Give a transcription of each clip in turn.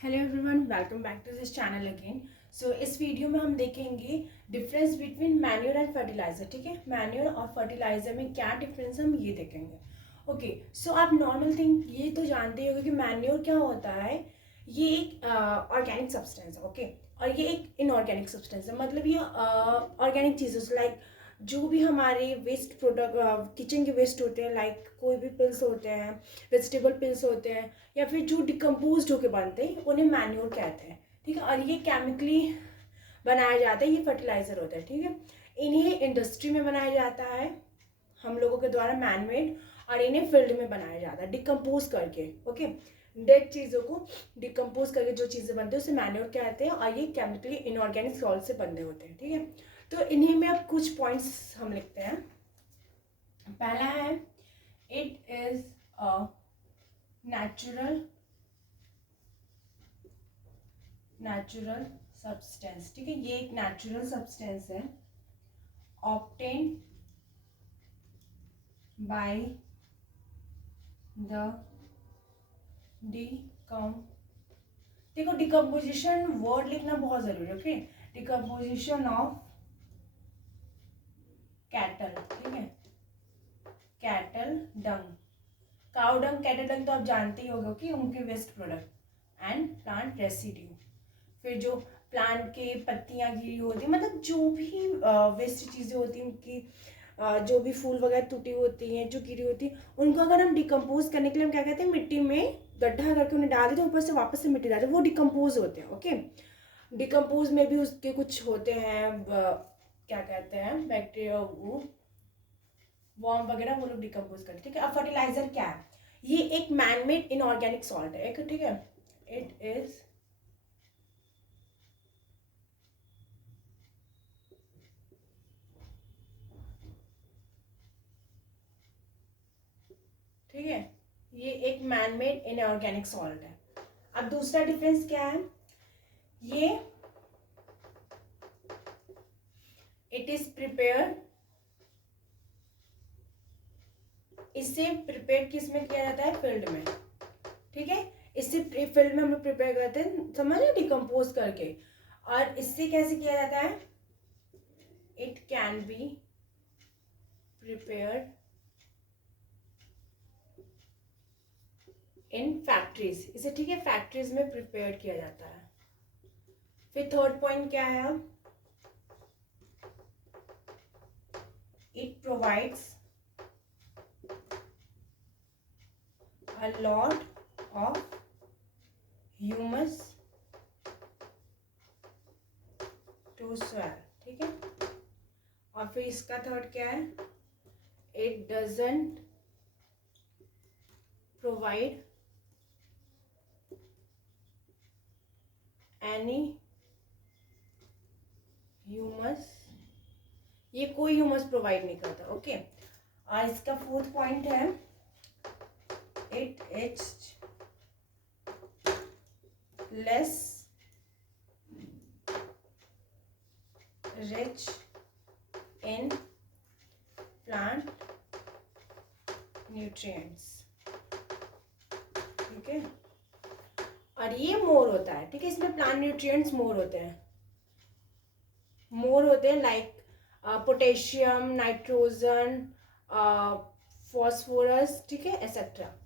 Hello everyone, welcome back to this channel again. So इस video में हम देखेंगे difference between manure and fertiliser. ठीक है, मैन्योर और फर्टिलाइजर में क्या डिफरेंस है हम ये देखेंगे। ओके, सो आप नॉर्मल थिंग ये तो जानते ही होंगे कि मैन्योर क्या होता है। ये एक ऑर्गेनिक सब्सटेंस है। ओके, और ये एक इनऑर्गेनिक सब्सटेंस है। मतलब ये ऑर्गेनिक चीज़ें लाइक जो भी हमारे वेस्ट प्रोडक्ट किचन के वेस्ट होते हैं, लाइक कोई भी पिल्स होते हैं, वेजिटेबल पिल्स होते हैं, या फिर जो डिकम्पोज होके बनते हैं उन्हें मैन्योर कहते हैं। ठीक है, और ये केमिकली बनाया जाता है, ये फर्टिलाइजर होता है। ठीक है, इन्हें इंडस्ट्री में बनाया जाता है हम लोगों के द्वारा मैनमेड, और इन्हें फील्ड में बनाया जाता है डिकम्पोज करके। ओके, डेड चीज़ों को डिकम्पोज करके जो चीज़ें बनती है उसे मैन्योर कहते हैं, और ये केमिकली इनऑर्गेनिक सॉल्ट से बने होते हैं। ठीक है, तो इन्हीं में अब कुछ पॉइंट्स हम लिखते हैं। पहला है it is a natural substance. ठीक है, ये एक नेचुरल सब्सटेंस है ऑब्टेन बाय द देखो डिकम्पोजिशन वर्ड लिखना बहुत जरूरी है। Okay, decomposition of cattle. ठीक है, cattle dung, cow dung, cattle dung तो आप जानते ही होंगे कि उनके waste product and plant residue. फिर जो प्लांट के पत्तियां गिरी होती, मतलब जो भी वेस्ट चीज़ें होती हैं उनकी, जो भी फूल वगैरह टूटी होती हैं, जो गिरी होती है, उनको अगर हम डिकम्पोज करने के लिए हम क्या कहते हैं, मिट्टी में गड्ढा करके उन्हें डाल देते हैं, ऊपर से वापस से मिट्टी डालते हैं, वो डिकम्पोज होते हैं। ओके, डिकम्पोज में भी उसके कुछ होते हैं क्या कहते हैं, बैक्टीरिया, वो वॉर्म वगैरह, वो लोग डिकम्पोज करते हैं। ठीक है, अब फर्टिलाइजर क्या है, ये एक मैनमेड इनऑर्गेनिक सॉल्ट है एक। ठीक है, इट इज ठीक है, ये एक मैनमेड इनऑर्गेनिक सॉल्ट है। अब दूसरा डिफरेंस क्या है, ये इट इज प्रिपेयर, इससे प्रिपेयर किस में किया जाता है, फील्ड में। ठीक है, इससे फील्ड में हम लोग प्रिपेयर करते हैं, समझ, डिकम्पोज करके। और इससे कैसे किया जाता है, it can be prepared in factories, इसे ठीक है फैक्ट्रीज में प्रिपेयर किया जाता है। फिर थर्ड पॉइंट क्या है, it provides a lot of humus to soil। ठीक है, और फिर इसका थर्ड क्या है, it doesn't provide any humus, ये कोई ह्यूमस प्रोवाइड नहीं करता। ओके, और इसका फोर्थ पॉइंट है, it is less rich in plant nutrients. ठीक है, और ये मोर होता है। ठीक है, इसमें प्लांट न्यूट्रिएंट्स मोर होते हैं लाइक पोटेशियम, नाइट्रोजन, फॉस्फोरस, ठीक है, एक्सेट्रा।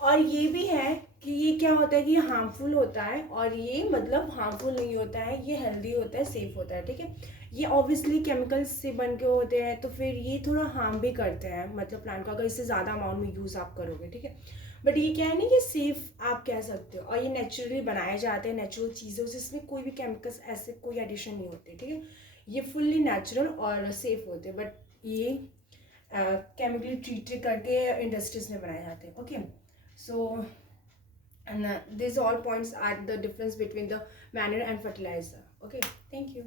और ये भी है कि ये क्या होता है कि ये हार्मफुल होता है, और ये मतलब हार्मफुल नहीं होता है, ये हेल्दी होता है, सेफ होता है। ठीक है, ये ऑब्वियसली केमिकल्स से बन के होते हैं, तो फिर ये थोड़ा हार्म भी करते हैं मतलब प्लांट को, अगर इससे ज़्यादा अमाउंट में यूज़ आप करोगे। ठीक है, बट ये क्या है ना, ये सेफ आप कह सकते हो, और ये नेचुरली बनाए जाते हैं, नेचुरल चीज़ें, इसमें कोई भी केमिकल्स ऐसे कोई एडिशन नहीं होते। ठीक है, ये फुल्ली नेचुरल और सेफ होते हैं, बट ये केमिकली ट्रीट करके इंडस्ट्रीज में बनाए जाते हैं। Okay, so and these all points are the difference between the manure and fertilizer. Okay, thank you.